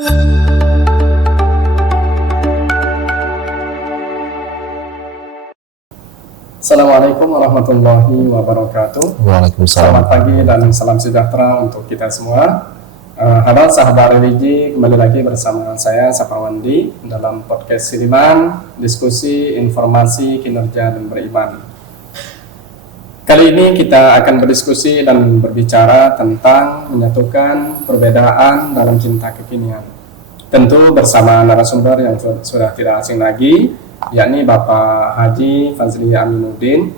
Assalamualaikum warahmatullahi wabarakatuh. Waalaikumsalam. Selamat pagi dan salam sejahtera untuk kita semua. Halo sahabat religi, kembali lagi bersama saya Sapawandi dalam podcast Siliman, diskusi, informasi, kinerja dan beriman. Kali ini kita akan berdiskusi dan berbicara tentang menyatukan perbedaan dalam cinta kekinian. Tentu bersama narasumber yang sudah tidak asing lagi, yakni Bapak Haji Fazli Aminuddin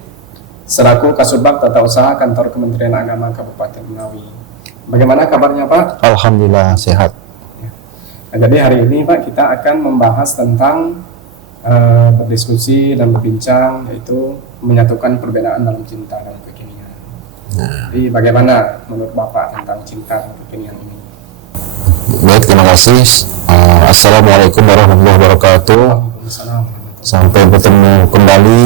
selaku Kasubag Tata Usaha Kantor Kementerian Agama Kabupaten Ngawi. Bagaimana kabarnya Pak? Alhamdulillah sehat. Nah, jadi hari ini Pak kita akan membahas tentang berdiskusi dan berbincang, yaitu menyatukan perbedaan dalam cinta dan kekinian. Jadi bagaimana menurut Bapak tentang cinta dan kekinian ini? Baik, terima kasih. Assalamualaikum warahmatullahi wabarakatuh. Sampai bertemu kembali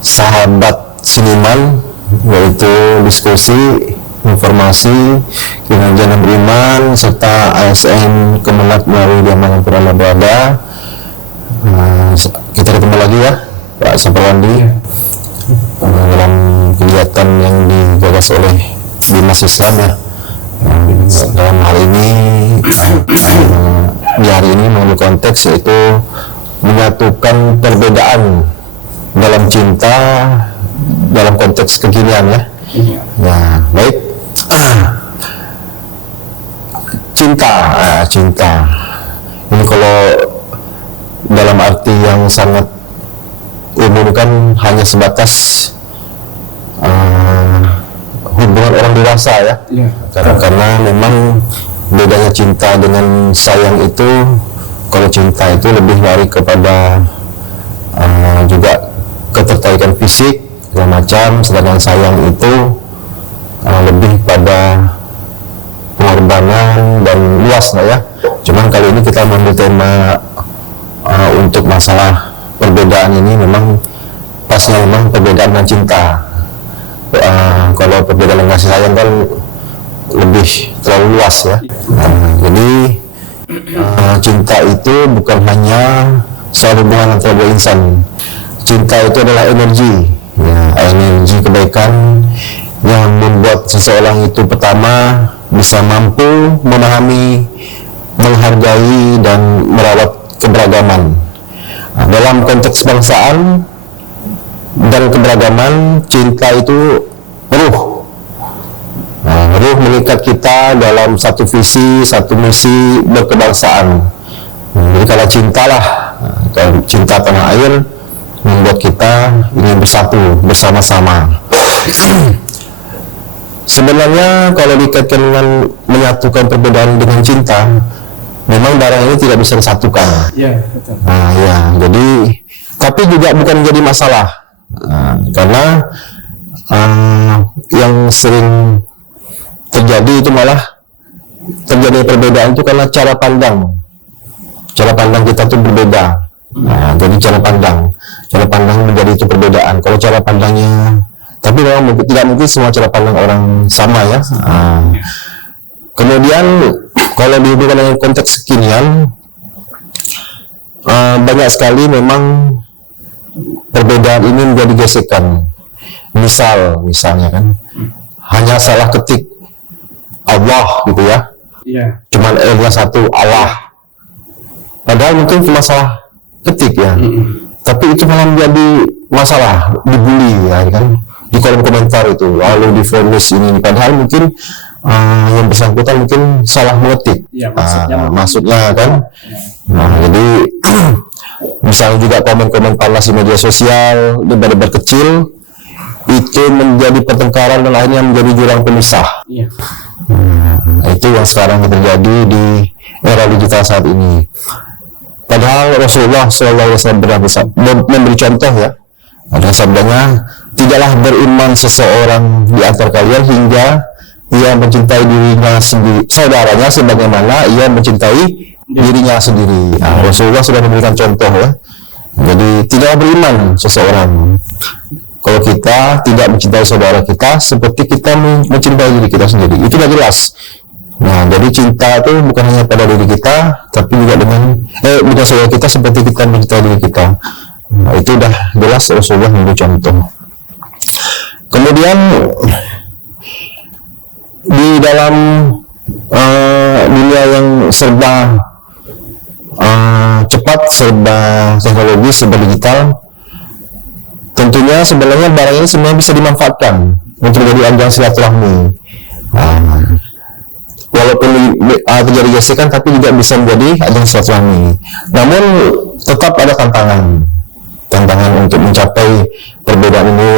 sahabat Siliman, yaitu diskusi, informasi, kinerja dan beriman, serta ASN Kemenag melalui Diamangan Purana berada. Kita ketemu lagi ya Pak Sapawandi dalam kegiatan yang digagas oleh Dinas Islam ya. Dalam hal ini di hari ini melalui konteks yaitu menyatukan perbedaan dalam cinta dalam konteks kekinian ya. Nah, baik. Cinta. Ini kalau dalam arti yang sangat umum kan hanya sebatas hubungan orang dewasa ya. Karena memang bedanya cinta dengan sayang itu, kalau cinta itu lebih lari kepada juga ketertarikan fisik segala macam, sedangkan sayang itu lebih pada pengorbanan dan luas lah ya. Cuman kali ini kita mengambil tema untuk masalah perbedaan ini memang pasnya memang perbedaan dan cinta. Kalau perbedaan dengan kasih sayang kan lebih terlalu luas ya. Jadi cinta itu bukan hanya soal hubungan antara dua insan. Cinta itu adalah energi, energi kebaikan yang membuat seseorang itu pertama bisa mampu memahami, menghargai dan merawat keberagaman. Dalam konteks bangsaan dan keberagaman, cinta itu ruh. Ruh mengikat kita dalam satu visi, satu misi berkebangsaan. Jadi kalau cintalah, cinta tanah air membuat kita ingin bersatu bersama-sama. Sebenarnya kalau dikaitkan dengan menyatukan perbedaan dengan cinta, memang barang ini tidak bisa disatukan. Iya, betul. Jadi tapi juga bukan menjadi masalah, karena yang sering terjadi itu malah terjadi perbedaan itu karena cara pandang kita tuh berbeda. Jadi cara pandang menjadi itu perbedaan. Kalau cara pandangnya, tapi memang tidak mungkin semua cara pandang orang sama ya. Kemudian kalau dihubungkan dengan konteks kekinian, banyak sekali memang perbedaan ini menjadi gesekan. Misalnya kan hanya salah ketik Allah gitu ya. Cuman L-nya satu Allah. Padahal mungkin cuma salah ketik ya. Tapi itu malah menjadi masalah, dibully ya kan, di kolom komentar itu, lalu divonis ini. Padahal mungkin yang bersangkutan mungkin salah mengetik maksudnya kan. Jadi misalnya juga komen-komen panas di media sosial, debat-debat kecil itu menjadi pertengkaran dan akhirnya menjadi jurang pemisah. Itu yang sekarang terjadi di era digital saat ini. Padahal Rasulullah SAW memberi contoh ya. Ada sabdanya, tidaklah beriman seseorang di antara kalian hingga ia mencintai dirinya sendiri, saudaranya sebagaimana ia mencintai dirinya sendiri. Rasulullah sudah memberikan contoh ya. Jadi tidak beriman seseorang kalau kita tidak mencintai saudara kita seperti kita mencintai diri kita sendiri. Itu sudah jelas. Nah, jadi cinta itu bukan hanya pada diri kita, tapi juga dengan bukan saudara kita seperti kita mencintai diri kita. Nah, itu udah jelas Rasulullah memberi contoh. Kemudian di dalam dunia yang serba cepat, serba teknologi, serba digital, tentunya sebenarnya barang ini sebenarnya bisa dimanfaatkan untuk menjadi ajang silaturahmi. Walaupun terjadi gesekan, tapi juga bisa menjadi ajang silaturahmi. Namun tetap ada tantangan untuk mencapai perbedaan ini,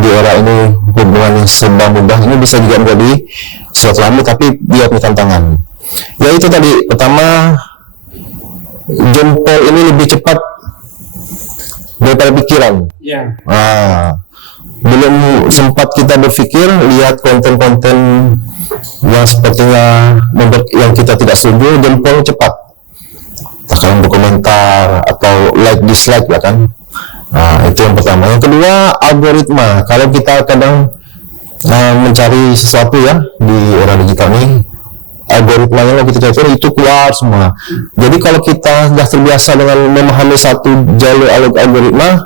di era ini hubungan yang serba mudah ini bisa juga menjadi silaturahmi, tapi dia punya tantangan. Yaitu tadi, pertama, jempol ini lebih cepat daripada pikiran. Belum sempat kita berpikir, lihat konten-konten yang sepertinya yang kita tidak setuju, jempol cepat. Kalian berkomentar atau like dislike ya kan. Itu yang pertama. Yang kedua, algoritma. Kalau kita kadang mencari sesuatu ya di era digital ini, algoritmanya yang kita cari itu keluar semua. Jadi kalau kita sudah terbiasa dengan memahami satu jalur algoritma,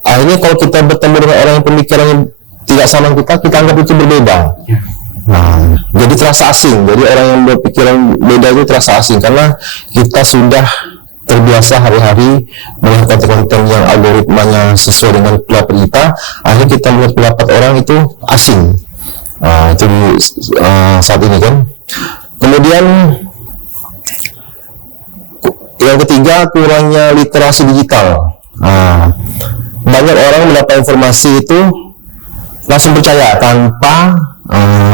akhirnya kalau kita bertemu dengan orang yang pemikirannya tidak sama kita anggap itu berbeda. Jadi terasa asing. Jadi orang yang berpikiran beda itu terasa asing karena kita sudah terbiasa hari-hari melihat konten-konten yang algoritmanya sesuai dengan pendapat kita. Akhirnya kita melihat pendapat orang itu asing. Itu di saat ini kan. Kemudian yang ketiga, kurangnya literasi digital. Banyak orang mendapat informasi itu langsung percaya tanpa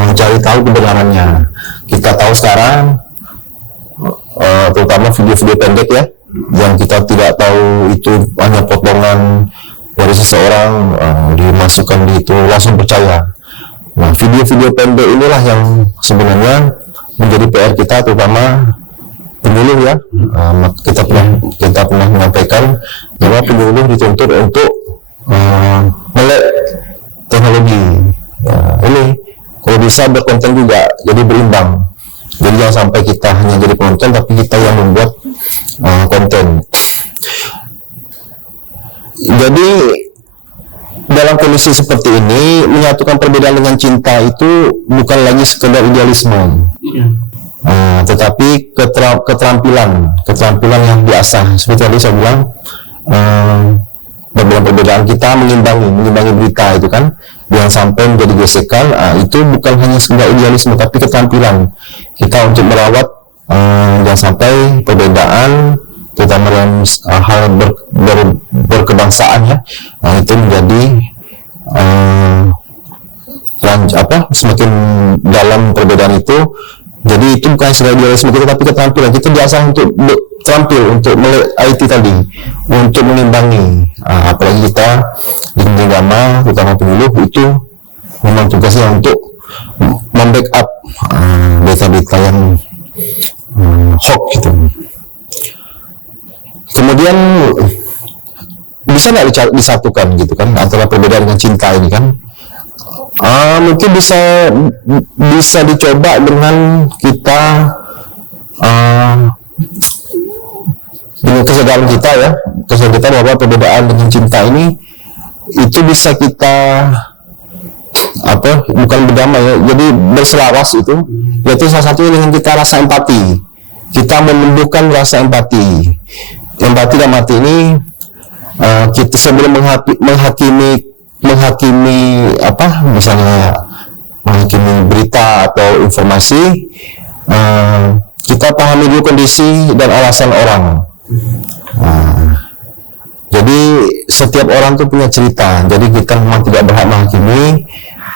mencari tahu kebenarannya. Kita tahu sekarang terutama video-video pendek ya, yang kita tidak tahu itu hanya potongan dari seseorang, dimasukkan di itu langsung percaya. Nah, video-video pendek inilah yang sebenarnya menjadi PR kita, terutama penyuluh ya. Kita pernah menyampaikan bahwa penyuluh dituntut untuk melek teknologi. Ini kalau bisa berkonten juga, jadi berimbang. Jadi jangan sampai kita hanya jadi penonton, tapi kita yang membuat konten. Jadi dalam kondisi seperti ini, menyatukan perbedaan dengan cinta itu bukan lagi sekedar idealisme, tetapi keterampilan yang diasah. Seperti tadi saya bilang, perbedaan kita mengimbangi berita itu kan, jangan sampai menjadi gesekan. Itu bukan hanya sekedar idealisme, tapi keterampilan kita untuk merawat, jangan sampai perbedaan, terutama dalam hal berkebangsaan ya, itu menjadi semakin dalam perbedaan itu. Jadi itu bukan sekedar idealisme kita, tapi keterampilan kita biasa untuk terampil untuk melek IT tadi, untuk mengimbangi. Apalagi kita di agama, terutama penyuluh, itu memang tugasnya untuk membackup berita-berita yang hoax gitu. Kemudian bisa nggak disatukan gitu kan antara perbedaan dengan cinta ini kan? Mungkin bisa dicoba dengan kita dengan kesadaran kita bahwa perbedaan dengan cinta ini itu bisa kita bukan berdamai ya, jadi berselaras itu, yaitu salah satunya dengan kita rasa empati. Kita menumbuhkan rasa empati dalam hati ini. Kita sebelum menghakimi misalnya menghakimi berita atau informasi, kita pahami dulu kondisi dan alasan orang. Jadi setiap orang tuh punya cerita, jadi kita memang tidak berhak menghakimi.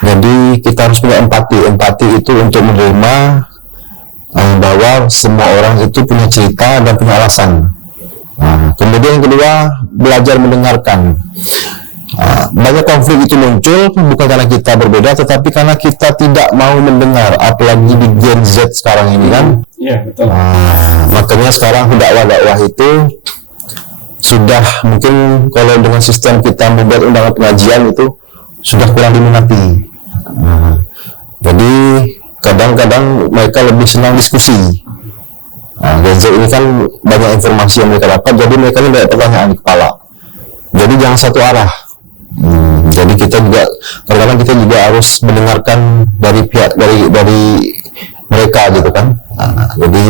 Jadi kita harus punya empati itu untuk menerima bahwa semua orang itu punya cerita dan punya alasan. Kemudian yang kedua, belajar mendengarkan. Banyak konflik itu muncul bukan karena kita berbeda, tetapi karena kita tidak mau mendengar, apalagi di Gen Z sekarang ini kan. Iya, betul. Makanya sekarang dakwah itu sudah, mungkin kalau dengan sistem kita membuat undangan pengajian itu sudah kurang diminati. Jadi kadang-kadang mereka lebih senang diskusi. Nah, Gen Z ini kan banyak informasi yang mereka dapat, jadi mereka ini banyak pertanyaan di kepala. Jadi jangan satu arah. Jadi kita juga kadang-kadang kita juga harus mendengarkan dari pihak dari mereka gitu kan. Jadi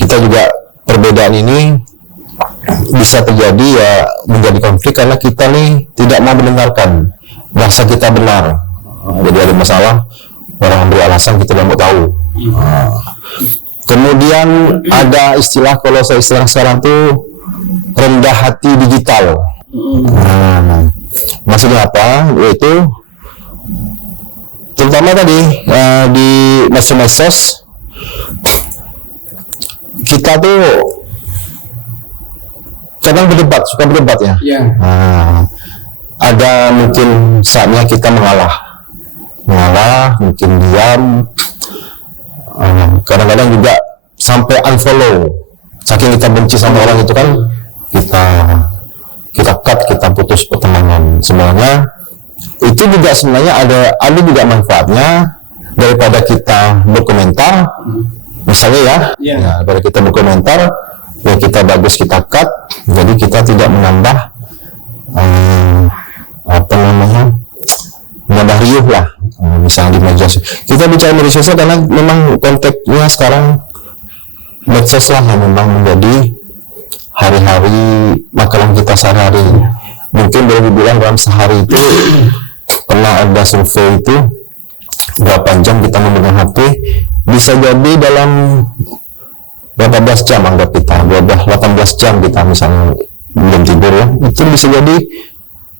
kita juga perbedaan ini bisa terjadi ya menjadi konflik karena kita nih tidak mau mendengarkan, merasa kita benar. Jadi ada masalah, orang beri alasan kita tidak mau tahu. Kemudian ada istilah, kalau saya istilah sekarang tuh rendah hati digital. Maksudnya apa? Yaitu terutama tadi di medsos kita tuh kadang suka berdebat ya. Ada mungkin saatnya kita mengalah, mungkin diam, kadang-kadang juga sampai unfollow, saking kita benci sama orang itu kan, kita cut, kita putus pertemanan. Sebenarnya itu juga sebenarnya ada juga manfaatnya daripada kita berkomentar, misalnya ya, daripada kita berkomentar ya kita bagus kita cut, jadi kita tidak menambah menambah riuh lah, misalnya di media sosial. Kita bicara media sosial karena memang konteksnya sekarang medsos lah yang memang menjadi hari-hari makanan kita sehari-hari. Mungkin boleh dibilang dalam sehari itu pernah ada survei itu berapa jam kita memegang HP, bisa jadi dalam berapa belas jam, anggap kita 18 jam kita misalnya belum tidur ya, itu bisa jadi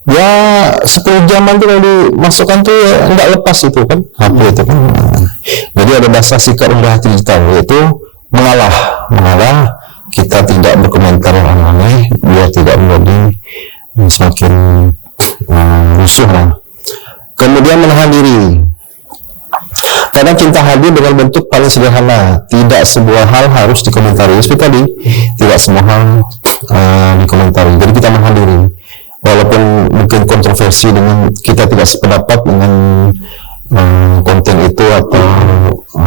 ya 10 jaman tuh kalau dimasukkan tuh ya, enggak lepas itu kan HP itu kan. Jadi ada bahasa sikap rendah hati digital, yaitu mengalah, kita tidak berkomentar yang aneh biar tidak menjadi semakin musuh lah. Kemudian menahan diri. Kadang cinta hadir dengan bentuk paling sederhana, tidak sebuah hal harus dikomentari. Seperti tadi, tidak semua hal dikomentari. Jadi kita menahan diri, walaupun mungkin kontroversi dengan kita tidak sependapat dengan konten itu atau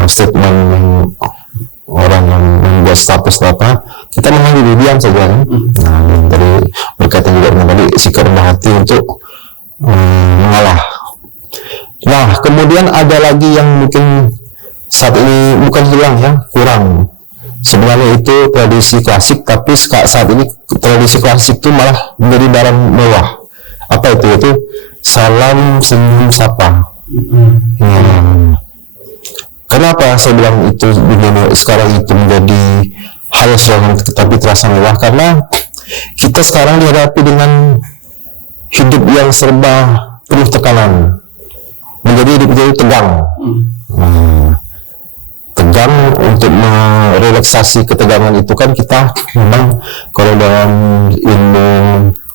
statement orang yang membuat status apa, kita menahan diri, diam saja kan. Dari berkaitan juga dengan tadi sikap rendah hati untuk mengalah. Nah, kemudian ada lagi yang mungkin saat ini bukan hilang ya, kurang. Sebenarnya itu tradisi klasik, tapi saat ini tradisi klasik itu malah menjadi barang mewah. Apa itu? Yaitu salam, senyum, sapa. Kenapa saya bilang itu sekarang itu menjadi hal yang tapi terasa mewah? Karena kita sekarang dihadapi dengan hidup yang serba penuh tekanan, menjadi hidup itu tegang. Tegang, untuk merelaksasi ketegangan itu kan kita memang kalau dalam ilmu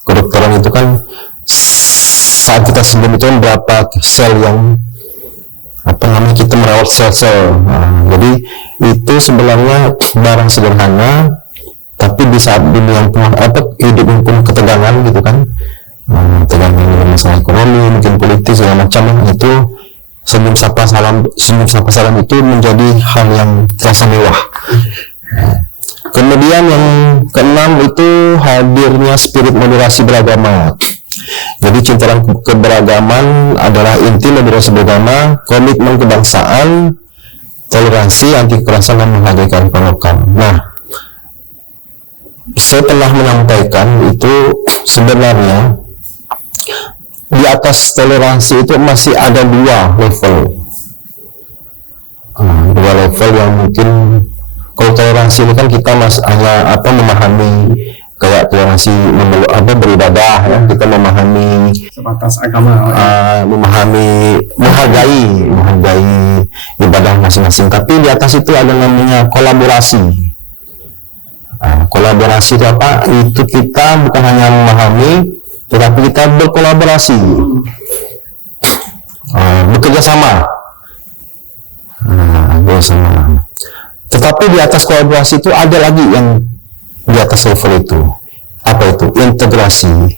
kedokteran itu kan saat kita senyum itu kan berapa sel yang kita merawat sel-sel. Jadi itu sebenarnya barang sederhana, tapi di saat dunia yang penuh hidup yang penuh ketegangan gitu kan, tegangan dengan masalah ekonomi, mungkin politis segala macam, itu senyum sapa salam itu menjadi hal yang terasa mewah. Kemudian yang keenam itu hadirnya spirit moderasi beragama. Jadi cinta dan keberagaman adalah inti moderasi beragama, komitmen kebangsaan, toleransi, anti kekerasan, dan menghargai kearifan lokal. Nah, saya pernah menyampaikan itu sebenarnya di atas toleransi itu masih ada dua level. Dua level yang mungkin, kalau toleransi ini kan kita hanya memahami kayak toleransi beribadah ya, kita memahami sebatas agama, menghargai ibadah masing-masing. Tapi di atas itu ada namanya kolaborasi. Kolaborasi itu apa? Itu kita bukan hanya memahami, tetapi kita berkolaborasi, bekerja sama. Tetapi di atas kolaborasi itu ada lagi yang di atas level itu. Apa itu? Integrasi.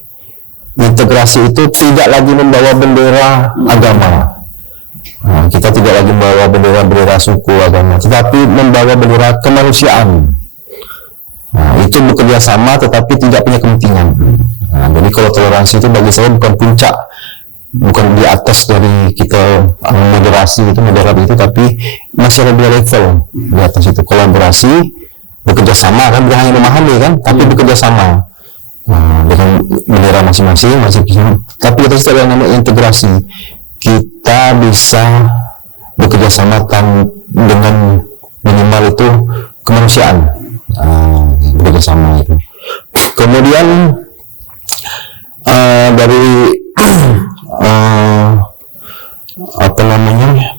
Integrasi itu tidak lagi membawa bendera agama, Kita tidak lagi membawa bendera-bendera suku agama, tetapi membawa bendera kemanusiaan. Itu bekerja sama tetapi tidak punya kepentingan. Jadi kalau toleransi itu bagi saya bukan puncak, bukan di atas dari kita moderasi itu, moderat itu, tapi masih ada dua level di atas itu. Kolaborasi, bekerja sama kan, bukan hanya memahami kan, tapi bekerja sama dengan bendera masing-masing, tapi kita tidak ada yang namanya integrasi. Kita bisa bekerja sama dengan minimal itu kemanusiaan, bekerja sama itu. Kemudian dari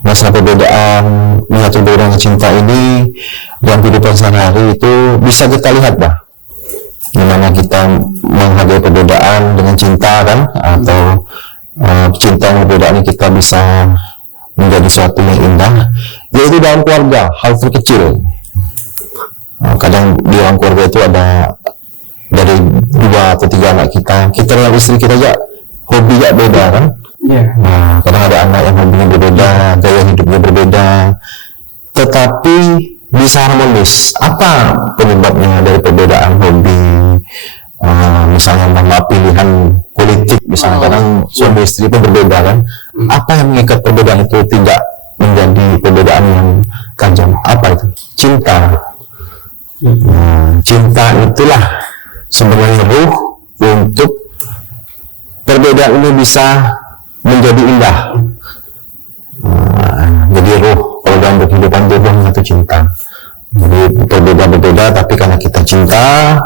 masalah perbedaan, menyatu dengan cinta ini dalam kehidupan sehari-hari itu bisa kita lihat gimana kita menghargai perbedaan dengan cinta kan, atau cinta yang perbedaan ini kita bisa menjadi sesuatu yang indah, yaitu dalam keluarga, hal terkecil. Kadang di dalam keluarga itu ada dari 2 atau 3 anak kita dengan istri kita aja hobinya beda kan. Kadang ada anak yang hobinya berbeda, gaya hidupnya berbeda, tetapi bisa harmonis. Apa penyebabnya dari perbedaan hobi? Misalnya pilihan politik, misalnya kadang suami istri itu berbeda kan. Apa yang mengikat perbedaan itu tidak menjadi perbedaan yang tajam? Apa itu? Cinta. Cinta itulah sebenarnya ruh untuk perbedaan ini bisa menjadi indah. Jadi ruh kalau dalam kehidupan itu atau cinta. Jadi berbeda tapi karena kita cinta,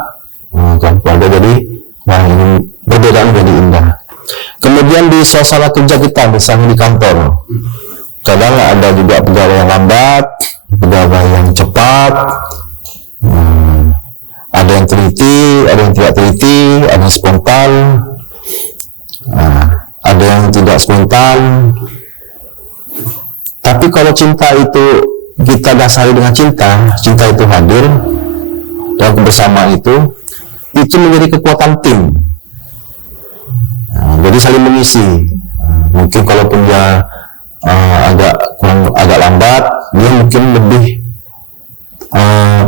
keluarga jadi ini perbedaan jadi indah. Kemudian di suasana kerja kita, misalnya di kantor, kadang ada juga pegawai yang lambat, pegawai yang cepat, ada yang teliti, ada yang tidak teliti, ada yang spontan, ada yang tidak spontan. Tapi kalau cinta itu kita dasari dengan cinta itu hadir dalam kebersamaan itu menjadi kekuatan tim. Jadi saling mengisi. Mungkin kalaupun dia agak lambat, dia mungkin lebih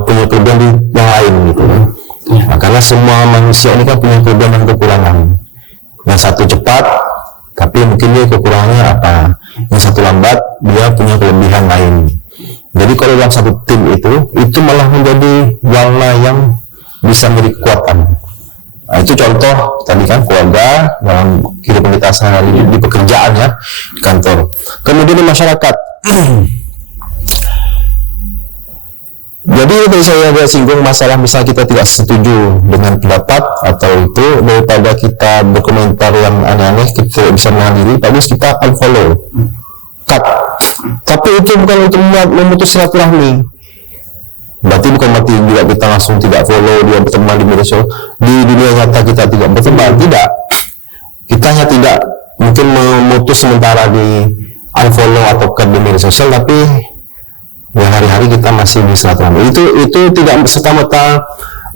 punya kelebihan di yang lain gitu. Karena semua manusia ini kan punya kelebihan dan kekurangan. Yang satu cepat, tapi mungkin dia kekurangannya apa? Yang satu lambat, dia punya kelebihan lain. Jadi kalau dalam satu tim itu malah menjadi warna yang bisa menjadi kekuatan. Itu contoh tadi kan keluarga dalam kehidupan kita sehari di pekerjaan ya, di kantor. Kemudian di masyarakat. Jadi tadi saya agak singgung masalah misalnya kita tidak setuju dengan pendapat atau itu, daripada kita berkomentar yang aneh-aneh, kita tidak bisa menahan diri, bagus kita unfollow, cut. Tapi itu bukan untuk memutus silaturahmi. Berarti bukan berarti juga kita langsung tidak follow dia berteman di media sosial. Di dunia nyata kita tidak berteman, tidak. Kita hanya tidak mungkin memutus sementara di unfollow atau cut di media sosial, tapi ya hari-hari kita masih di silaturahmi. Itu tidak serta-merta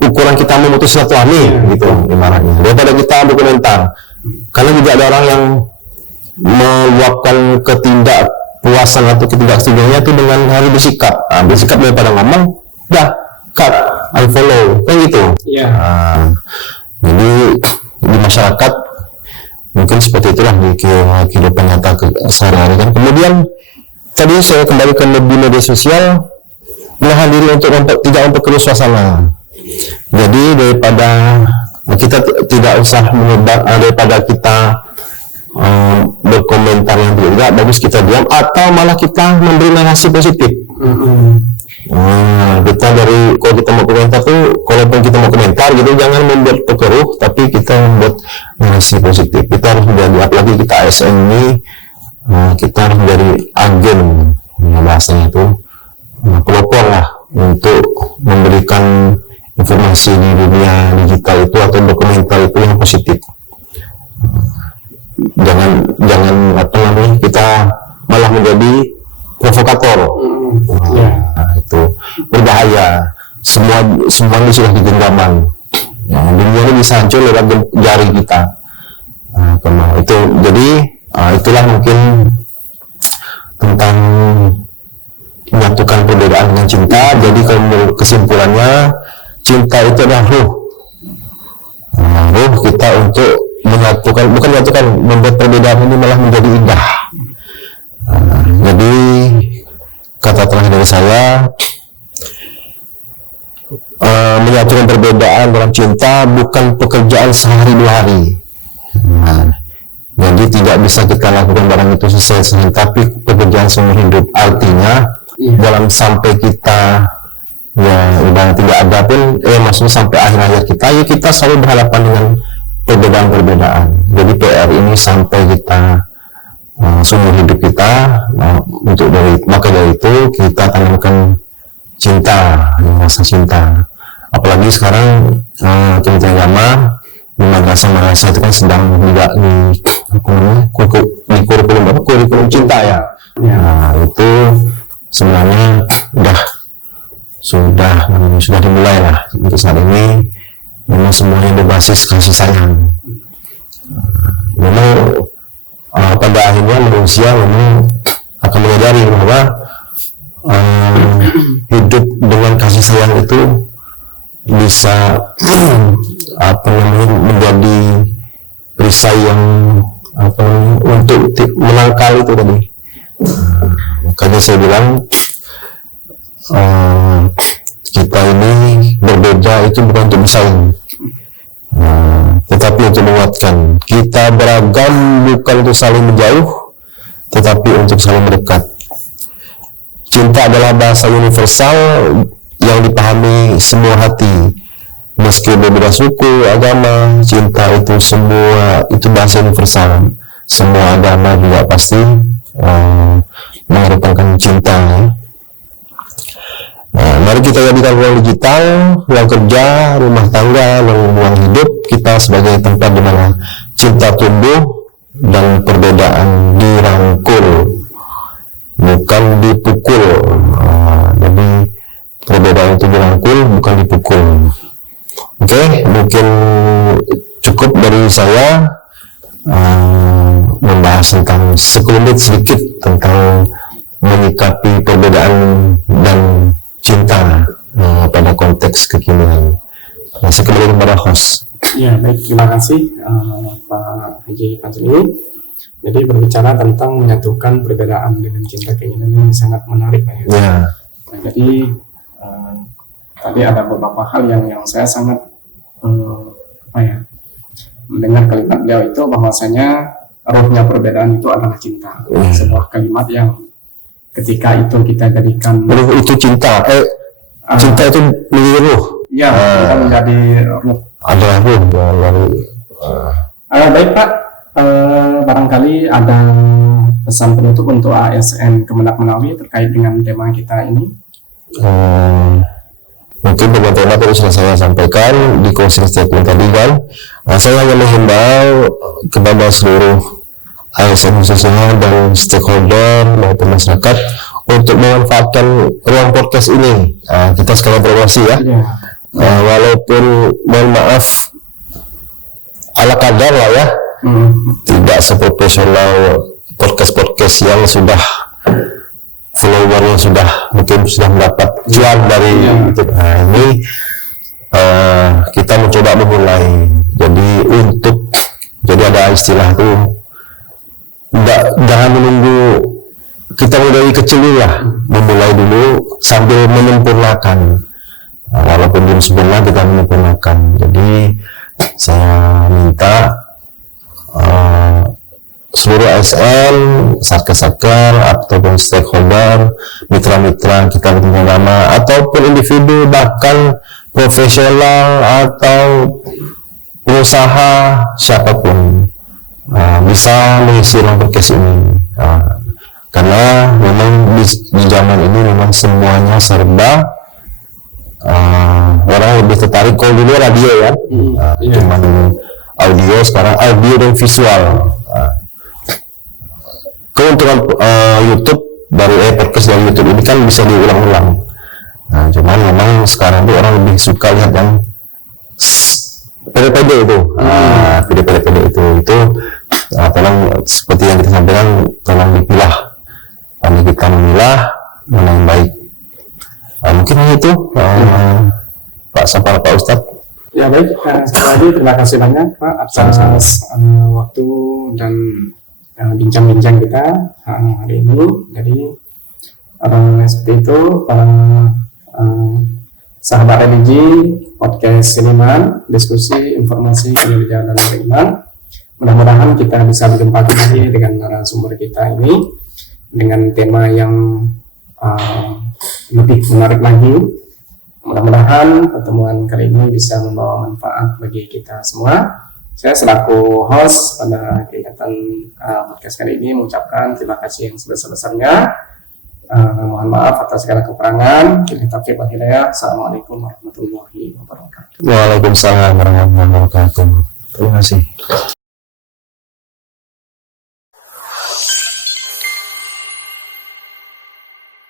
ukuran kita memutus silaturahmi gitu ibaratnya. Daripada kita berkomentar, karena juga ada orang yang meluapkan ketidakpuasan atau ketidaksetujuannya itu dengan hari bersikap. Bersikap daripada ngomong, dah cut, unfollow, kan gitu. Jadi di masyarakat mungkin seperti itulah di kehidupan nyata sehari-hari kan. Kemudian tadi saya kembali ke media sosial, menahan diri untuk tidak memperkeruh suasana. Jadi daripada kita tidak usah menyebar, daripada kita berkomentar yang tidak bagus, kita diam, atau malah kita memberi narasi positif. Kita kalau kita mau komentar tuh, kalaupun kita mau komentar gitu, jangan membuat perkeruh, tapi kita membuat narasi positif. Kita harus menjadi, apalagi kita ASN ini, kita harus menjadi agen, bahasanya itu pelopor lah untuk memberikan informasi di dunia digital itu atau dokumenter itu yang positif. Jangan kita malah menjadi provokator. Itu berbahaya. Semuanya sudah di genggaman. Dunia ini bisa hancur lewat jari kita. Itu jadi itulah mungkin tentang menyatukan perbedaan dengan cinta. Jadi kalau kesimpulannya, cinta itu adalah ruh. Ruh kita untuk menyatukan, bukan menyatukan, membuat perbedaan ini malah menjadi indah. Jadi kata terakhir dari saya, menyatukan perbedaan dalam cinta bukan pekerjaan sehari dua hari. Jadi tidak bisa kita lakukan barang itu selesai, tapi pekerjaan seumur hidup. Artinya dalam sampai kita ya udah tidak ada pun, maksudnya sampai akhir-akhir kita, ya kita selalu berhadapan dengan perbedaan-perbedaan. Jadi PR ini sampai kita seumur hidup kita. Maka dari itu kita tanamkan cinta, rasa cinta. Apalagi sekarang Kementerian Agama di madrasah itu kan sedang tidak di kurikulum cinta ya. Nah, itu sebenarnya sudah dimulai lah. Untuk saat ini memang semuanya berbasis kasih sayang. Memang pada akhirnya manusia memang akan menyadari bahwa hidup dengan kasih sayang itu bisa menjadi perisai yang untuk menangkal itu tadi. Makanya saya bilang kita ini berbeda itu bukan untuk bersaing, tetapi untuk menguatkan. Kita beragam bukan untuk saling menjauh, tetapi untuk saling mendekat. Cinta adalah bahasa universal yang dipahami semua hati, meski berbeda suku, agama. Cinta itu semua, itu bahasa universal. Semua agama juga pasti mengedepankan cinta ya. Mari kita jadikan ruang digital, ruang kerja, rumah tangga, dan ruang hidup kita sebagai tempat di mana cinta tumbuh dan perbedaan dirangkul, bukan dipukul. Jadi perbedaan itu dirangkul, bukan dipukul. Oke, mungkin cukup dari saya membahas tentang sekelumit sedikit tentang menyikapi perbedaan dan cinta pada konteks kekinian. Saya kembali kepada host. Ya, baik, terima kasih Pak Haji Fazli. Jadi berbicara tentang menyatukan perbedaan dengan cinta, keinginan ini sangat menarik Pak. Ya. Nah, jadi tadi ada beberapa hal yang saya sangat mendengar kalimat beliau itu, bahwasanya rohnya perbedaan itu adalah cinta. Sebuah kalimat yang ketika itu kita jadikan ruh itu cinta, cinta itu menjadi ruh. Ya, kita menjadi ruh. Adalah ruh dari. Baik Pak, barangkali ada pesan penutup untuk ASN Kemenak Menawi terkait dengan tema kita ini. Mungkin tema tadi sudah saya sampaikan di closing statement tadi kan. Saya hanya menghimbau kepada seluruh ASN khususnya dan stakeholder maupun masyarakat untuk memanfaatkan ruang podcast ini. Kita sekalian promosi ya. Walaupun mohon maaf ala kadar lah ya, tidak seprofesional podcast yang sudah followernya mungkin sudah mendapat cuan dari itu. Nah, ini kita mencoba memulai. Jadi ada istilah tuh, jangan menunggu, kita mulai dari kecil dulu lah, memulai dulu sambil menyempurnakan. Walaupun belum sempurna, kita menyempurnakan. Jadi saya minta seluruh ASN, satker-satker ataupun stakeholder, mitra-mitra kita bersama, ataupun individu, bahkan profesional atau pengusaha siapapun bisa mengisi ruang podcast ini. Karena memang di zaman ini memang semuanya serba orang lebih tertarik. Kalau dulu radio ya, cuman audio, sekarang audio dan visual. Keuntungan YouTube dari podcast dari YouTube ini kan bisa diulang-ulang. Nah, cuman memang sekarang tuh orang lebih suka lihat yang PD-PD itu, video-PD itu, tolong seperti yang kita sampaikan, tolong dipilah Lalu kita memilah mana yang baik. Mungkin itu Pak Sapar, Pak Ustadz. Ya baik, sekali lagi terima kasih banyak Pak atas waktu dan bincang-bincang kita hari ini. Jadi seperti itu para sahabat religi podcast Seniman, diskusi informasi kinerja dan keiman. Mudah-mudahan kita bisa berjumpa lagi dengan narasumber kita ini dengan tema yang lebih menarik lagi. Mudah-mudahan pertemuan kali ini bisa membawa manfaat bagi kita semua. Saya selaku host pada kegiatan podcast kali ini mengucapkan terima kasih yang sebesar-besarnya. Mohon maaf atas segala kekurangan. Assalamualaikum warahmatullahi wabarakatuh. Waalaikumsalam warahmatullahi wabarakatuh. Terima kasih.